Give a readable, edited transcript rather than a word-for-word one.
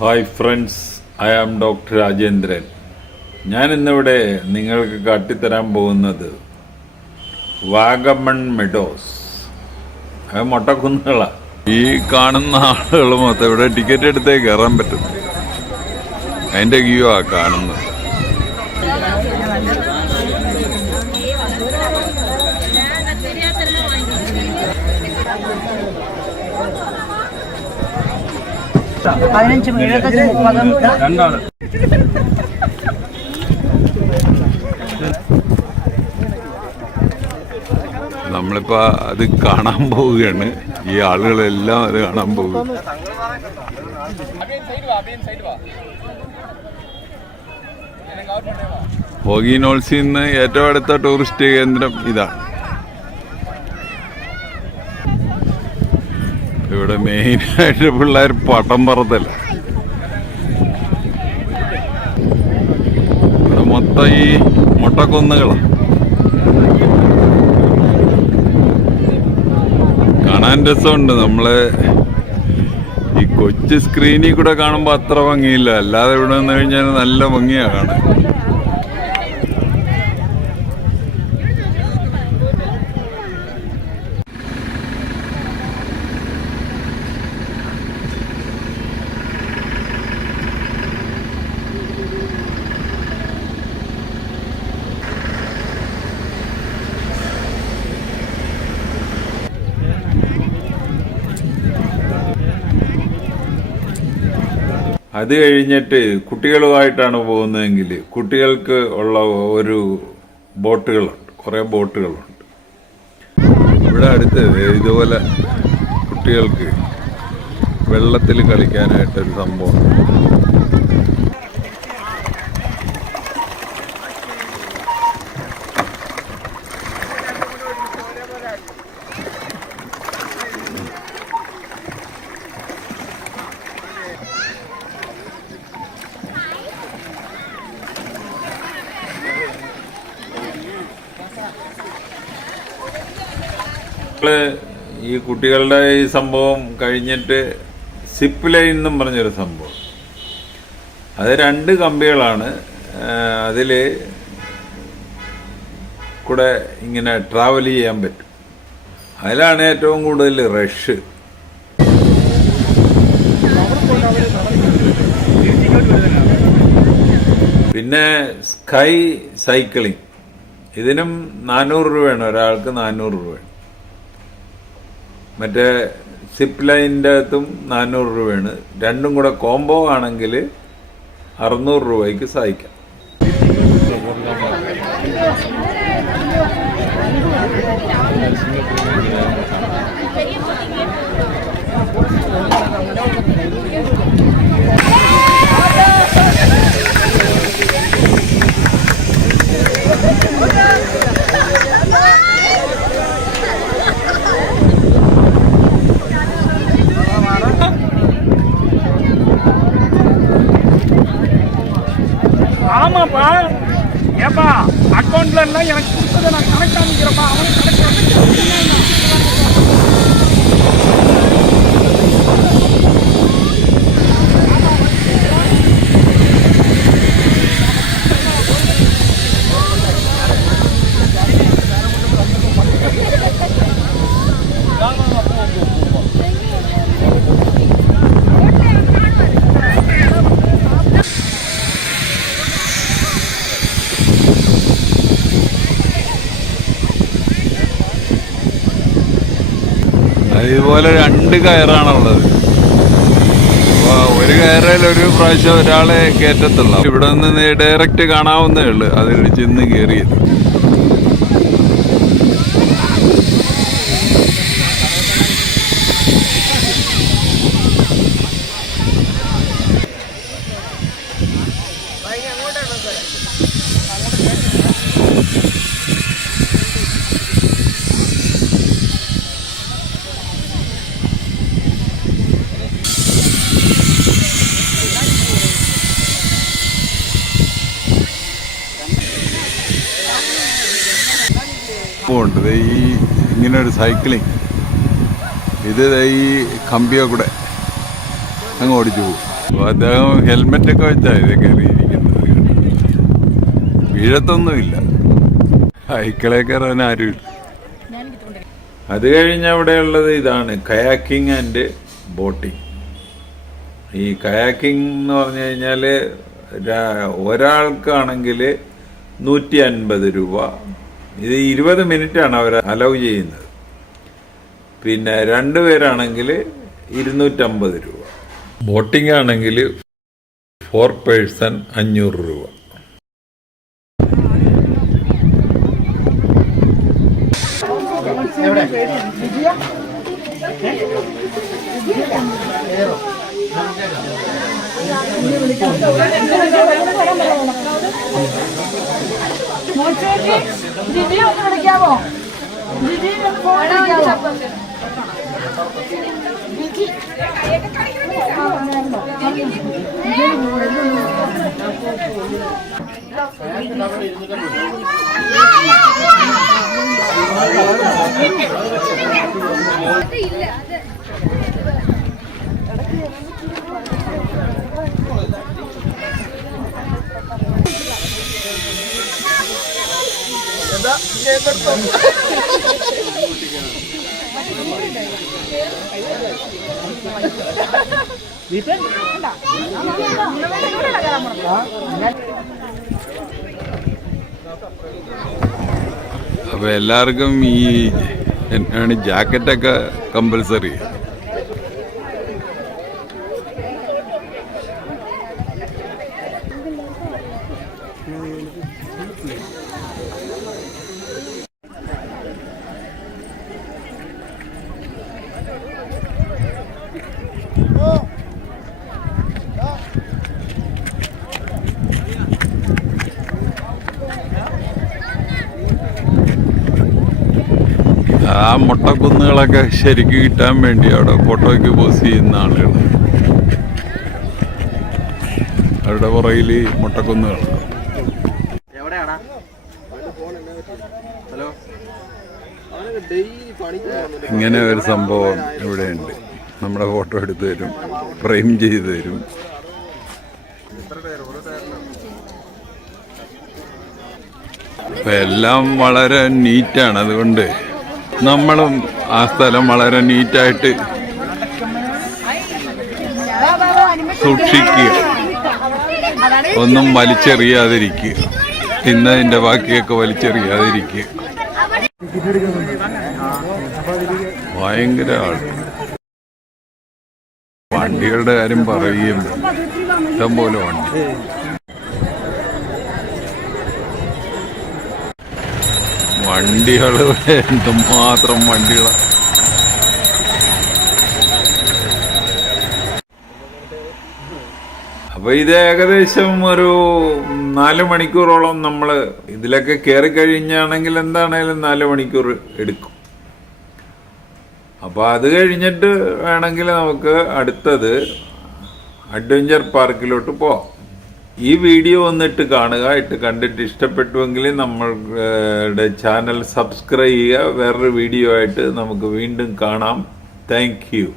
Hi friends, I am doctor Rajendran. ഞാൻ ഇന്നിവിടെ നിങ്ങൾക്ക് കാട്ടിത്തരാൻ പോകുന്നത് വാഗമൺ മെഡോസ്. അത് മൊട്ടക്കുന്നുകളാണ്. ഈ കാണുന്ന ആളുകൾ മൊത്തം ഇവിടെ ടിക്കറ്റ് എടുത്തേ കയറാൻ പറ്റും. അതിൻ്റെ ക്യൂ ആ കാണുന്നത്. നമ്മളിപ്പോ അത് കാണാൻ പോവുകയാണ്. ഈ ആളുകളെല്ലാം അത് കാണാൻ പോകും. ഹോഗിനോൾസിൽ നിന്ന് ഏറ്റവും അടുത്ത ടൂറിസ്റ്റ് കേന്ദ്രം ഇതാണ്. ഇവിടെ മെയിനായിട്ട് പിള്ളേർ പട്ടം പറത്തല്ല. ഇവിടെ മൊത്തം ഈ മുട്ടക്കുന്നുകളാണ്. കാണാൻ രസമുണ്ട്. നമ്മള് ഈ കൊച്ചു സ്ക്രീനിൽ കൂടെ കാണുമ്പോൾ അത്ര ഭംഗിയില്ല. അല്ലാതെ ഇവിടെ നിന്ന് കഴിഞ്ഞാൽ നല്ല ഭംഗിയാണ് കാണാൻ. അത് കഴിഞ്ഞിട്ട് കുട്ടികളുമായിട്ടാണ് പോകുന്നതെങ്കിൽ കുട്ടികൾക്ക് ഉള്ള ഒരു ബോട്ടുകളുണ്ട്, കുറേ ബോട്ടുകളുണ്ട് ഇവിടെ അടുത്ത്. ഇതുപോലെ കുട്ടികൾക്ക് വെള്ളത്തിൽ കളിക്കാനായിട്ടൊരു സംഭവം. ഈ കുട്ടികളുടെ ഈ സംഭവം കഴിഞ്ഞിട്ട് സിപ്പ് ലൈൻ എന്നും പറഞ്ഞൊരു സംഭവം. അത് 2 കമ്പികളാണ്. അതിൽ കൂടെ ഇങ്ങനെ ട്രാവൽ ചെയ്യാൻ പറ്റും. അതിലാണ് ഏറ്റവും കൂടുതൽ റഷ്. പിന്നെ സ്കൈ സൈക്ലിംഗ്, ഇതിനും 400 രൂപയാണ്. ഒരാൾക്ക് 400 രൂപയാണ്. മറ്റേ സിപ്പ് ലൈനിൻ്റെ അകത്തും 400 രൂപയാണ്. രണ്ടും കൂടെ കോംബോ ആണെങ്കിൽ 600 രൂപയ്ക്ക് സഹായിക്കാം. ஆமாப்பா, ஏப்பா அக்கௌண்ட்ல எல்லாம் எனக்கு கொடுத்ததை நான் கணக்கு காமிக்கிறப்பா. அவனுக்கு ഇതുപോലെ 2 കയറാണുള്ളത്. അപ്പോൾ ഒരു കയറിൽ ഒരു പ്രാവശ്യം ഒരാളെ കയറ്റത്തുള്ളൂ. ഇവിടെ നിന്ന് ഡയറക്റ്റ് കാണാവുന്നേ ഉള്ളു. അതിൽ ചെന്ന് കയറിയത്. ഉണ്ട് ഈ ഇങ്ങനെ ഒരു സൈക്ലിംഗ്. ഇത് ഈ കമ്പിയെ കൂടെ അങ്ങ് ഓടിച്ചു പോകും. അപ്പൊ അദ്ദേഹം ഹെൽമെറ്റൊക്കെ വെച്ചാൽ ഇത് കയറിയിരിക്കുന്നത്. വീഴത്തൊന്നുമില്ല, ഹൈക്കളെ കയറാൻ ആരും. അത് കഴിഞ്ഞ് അവിടെയുള്ളത് ഇതാണ് കയാക്കിംഗ് ആൻഡ് ബോട്ടിംഗ്. ഈ കയാക്കിംഗ് എന്ന് പറഞ്ഞു കഴിഞ്ഞാൽ ഒരാൾക്കാണെങ്കിൽ 150 രൂപ. ഇത് 20 മിനിറ്റാണ് അവർ അലൗ ചെയ്യുന്നത്. പിന്നെ 2 പേരാണെങ്കിൽ 250 രൂപ. ബോട്ടിംഗ് ആണെങ്കിൽ 4 പേഴ്സൺ 500 രൂപ. അപ്പൊ എല്ലാവർക്കും ഈ എന്നാണ് ജാക്കറ്റൊക്കെ കമ്പൽസറി. ആ മുട്ടക്കുന്നുകളൊക്കെ ശരിക്കും കിട്ടാൻ വേണ്ടി അവിടെ ഫോട്ടോയ്ക്ക് പോസ്റ്റ് ചെയ്യുന്ന ആളുകൾ. അവരുടെ പുറകിൽ മുട്ടക്കുന്നുകൾ. ഇങ്ങനെ ഒരു സംഭവം ഇവിടെയുണ്ട്. നമ്മുടെ ഫോട്ടോ എടുത്ത് തരും, ഫ്രെയിം ചെയ്ത് തരും. എല്ലാം വളരെ നീറ്റാണ്. അതുകൊണ്ട് നമ്മളും ആ സ്ഥലം വളരെ നീറ്റായിട്ട് സൂക്ഷിക്കുക, ഒന്നും വലിച്ചെറിയാതിരിക്കുക, തിന്നതിൻ്റെ ബാക്കിയൊക്കെ വലിച്ചെറിയാതിരിക്കുക. ഭയങ്കര ആൾ. വണ്ടികളുടെ കാര്യം പറയുകയും ഇഷ്ടംപോലെ വണ്ടി. വണ്ടികൾ എന്തുമാത്രം വണ്ടികളാണ്. അപ്പൊ ഇത് ഏകദേശം ഒരു 4 മണിക്കൂറോളം നമ്മൾ ഇതിലൊക്കെ കയറി കഴിഞ്ഞാണെങ്കിൽ എന്താണേലും 4 മണിക്കൂർ എടുക്കും. അപ്പൊ അത് കഴിഞ്ഞിട്ട് വേണമെങ്കിൽ നമുക്ക് അടുത്തത് അഡ്വഞ്ചർ പാർക്കിലോട്ട് പോവാം. ഈ വീഡിയോ വന്നിട്ട് കാണുക. കണ്ടിട്ട് ഇഷ്ടപ്പെട്ടുവെങ്കിൽ നമ്മളുടെ ചാനൽ സബ്സ്ക്രൈബ് ചെയ്യുക. വേറൊരു വീഡിയോ ആയിട്ട് നമുക്ക് വീണ്ടും കാണാം. Thank you.